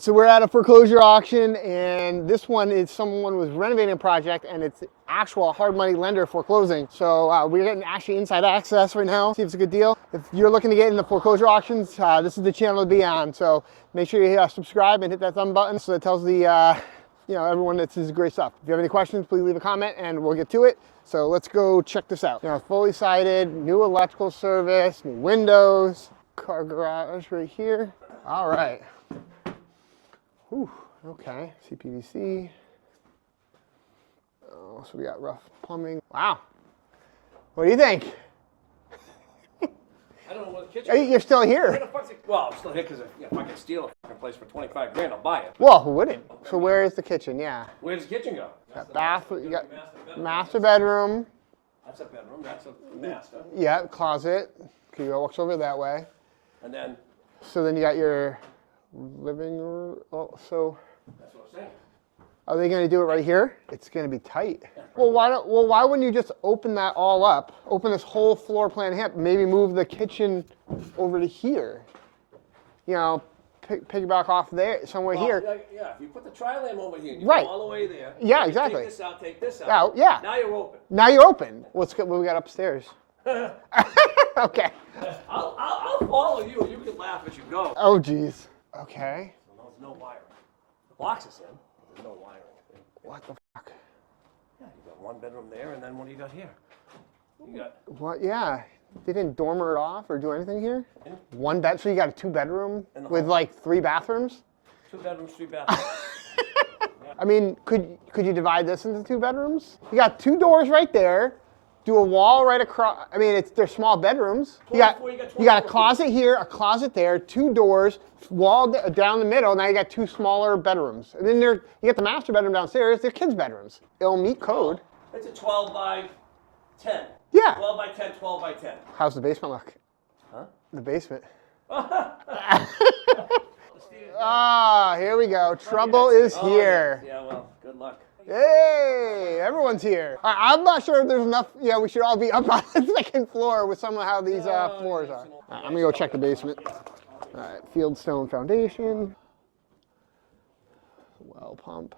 So we're at a foreclosure auction, and this one is someone was renovating a project, and it's actual hard money lender foreclosing. So we're getting actually inside access right now, see if it's a good deal. If you're looking to get into foreclosure auctions, this is the channel to be on. So make sure you subscribe and hit that thumb button so it tells the everyone that this is great stuff. If you have any questions, please leave a comment and we'll get to it. So let's go check this out. Fully sided, new electrical service, new windows, car garage right here. All right. Whew, okay, CPVC. Oh, so we got rough plumbing. Wow. What do you think? I don't know what the kitchen is. You're still here. Well, I'm still here because if I can steal a fucking place for 25 grand, I'll buy it. Well, who wouldn't? So where is the kitchen? Yeah. Where does the kitchen go? Got bathroom. You got master bedroom. That's a bedroom. That's a master. Yeah, closet. Okay, you walk over that way. And then. So then you got your living room. Oh, so. That's what I'm saying. Are they going to do it right here? It's going to be tight. Well, why wouldn't you just open that all up? Open this whole floor plan here. Maybe move the kitchen over to here. Piggyback off there, somewhere here. Yeah, if you put the tri-lam over here, you right. go all the way there. Yeah, exactly. Take this out, take this out. Now, yeah. Now you're open. Now you're open. What we got upstairs? Okay. I'll follow you. You can laugh as you go. Oh, geez. Okay. So there's no wiring. The box is in. There's no wiring. What the fuck? Yeah, you got one bedroom there, and then what do you got here? You got. What? Yeah. They didn't dormer it off or do anything here? Yeah. One bed, so you got a 2-bedroom with like 3 bathrooms? 2 bedrooms, 3 bathrooms. Yeah. I mean, could you divide this into 2 bedrooms? You got 2 doors right there. Do a wall right across. I mean, they're small bedrooms. You got a closet here, a closet there, 2 doors, wall down the middle. Now you got 2 smaller bedrooms, and then you get the master bedroom downstairs. They're kids' bedrooms. It'll meet code. It's a 12 by 10. Yeah. 12 by 10, 12 by 10. How's the basement look? Huh? The basement. Ah, here we go. Trouble is here. Yeah, well, good luck. Hey, everyone's here. I'm not sure if there's enough. Yeah, we should all be up on the 2nd floor with some of how these floors are. I'm gonna go check the basement. All right, fieldstone foundation. Well pump.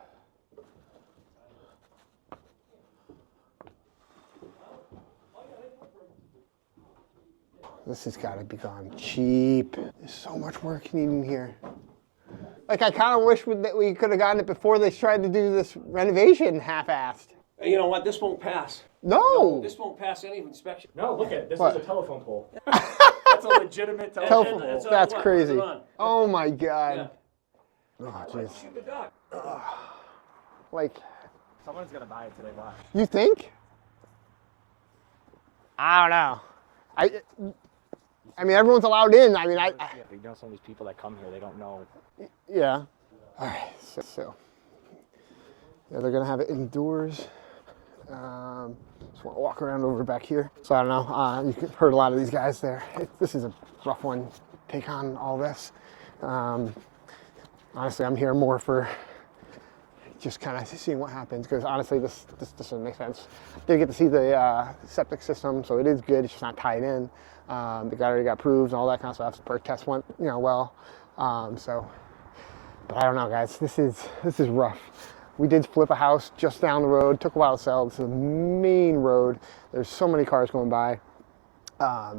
This has got to be gone cheap. There's so much work needed in here. Like, I kind of wish that we could have gotten it before they tried to do this renovation half-assed. You know what? This won't pass. No. This won't pass any inspection. No, look at it. This What? is a telephone pole. That's a legitimate telephone pole. That's crazy. Oh my God. Yeah. Oh, jeez. Shoot the dog. Like, Someone's going to buy it today, watch. you think? I don't know. I mean, everyone's allowed in. I mean, Yeah, you know, some of these people that come here, they don't know. yeah. All right, so yeah, they're gonna have it indoors. Just want to walk around over back here. So I don't know. You've heard a lot of these guys there. This is a rough one. Take on all this. Honestly, I'm here more for just kind of seeing what happens, because honestly, this doesn't make sense. Did get to see the septic system, so it is good. It's just not tied in. The guy already got approved and all that kind of stuff. The perk test went, well. But I don't know, guys. This is rough. We did flip a house just down the road. Took a while to sell. It's the main road. There's so many cars going by. I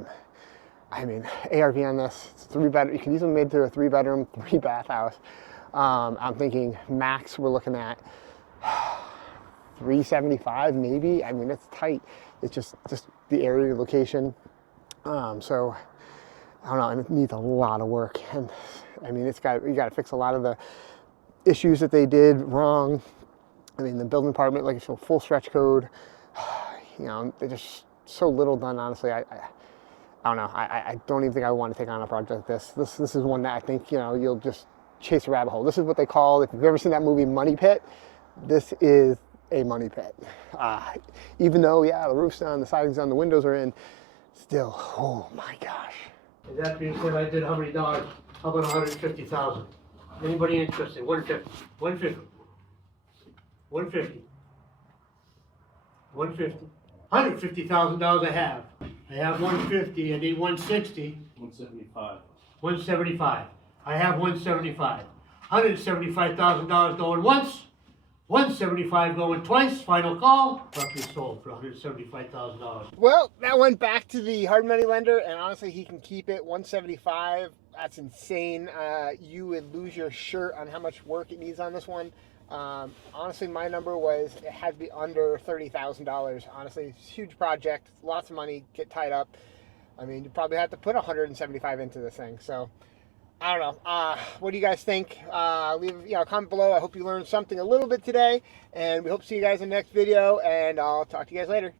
mean, ARV on this. It's 3-bedroom. You can easily make it to a 3-bedroom, 3-bath house. I'm thinking max we're looking at 375 maybe. I mean, it's tight. It's just the area, location. So I don't know, and it needs a lot of work. And I mean, you got to fix a lot of the issues that they did wrong. I mean, the building department, like, it's a full stretch code. They're just so little done, honestly. I don't know. I don't even think I want to take on a project like this. This is one that I think, you'll just chase a rabbit hole. This is what they call, if you've ever seen that movie Money Pit, this is a money pit. Even though, yeah, the roof's done, the siding's done, the windows are in, still, oh my gosh. And that being said, I did how many dollars? How about 150,000? Anybody interested? 150. 150. 150. 150. $150,000 I have. I have 150. I need 160. 175. 175. I have 175. $175,000 going once, $175 going twice, final call, property sold for $175,000. Well, that went back to the hard money lender, and honestly, he can keep it. 175. That's insane. You would lose your shirt on how much work it needs on this one. Honestly, my number was it had to be under $30,000. Honestly, it's a huge project, lots of money, get tied up. I mean, you probably have to put 175 into this thing. So, I don't know. What do you guys think? Leave a comment below. I hope you learned something a little bit today, and we hope to see you guys in the next video. And I'll talk to you guys later.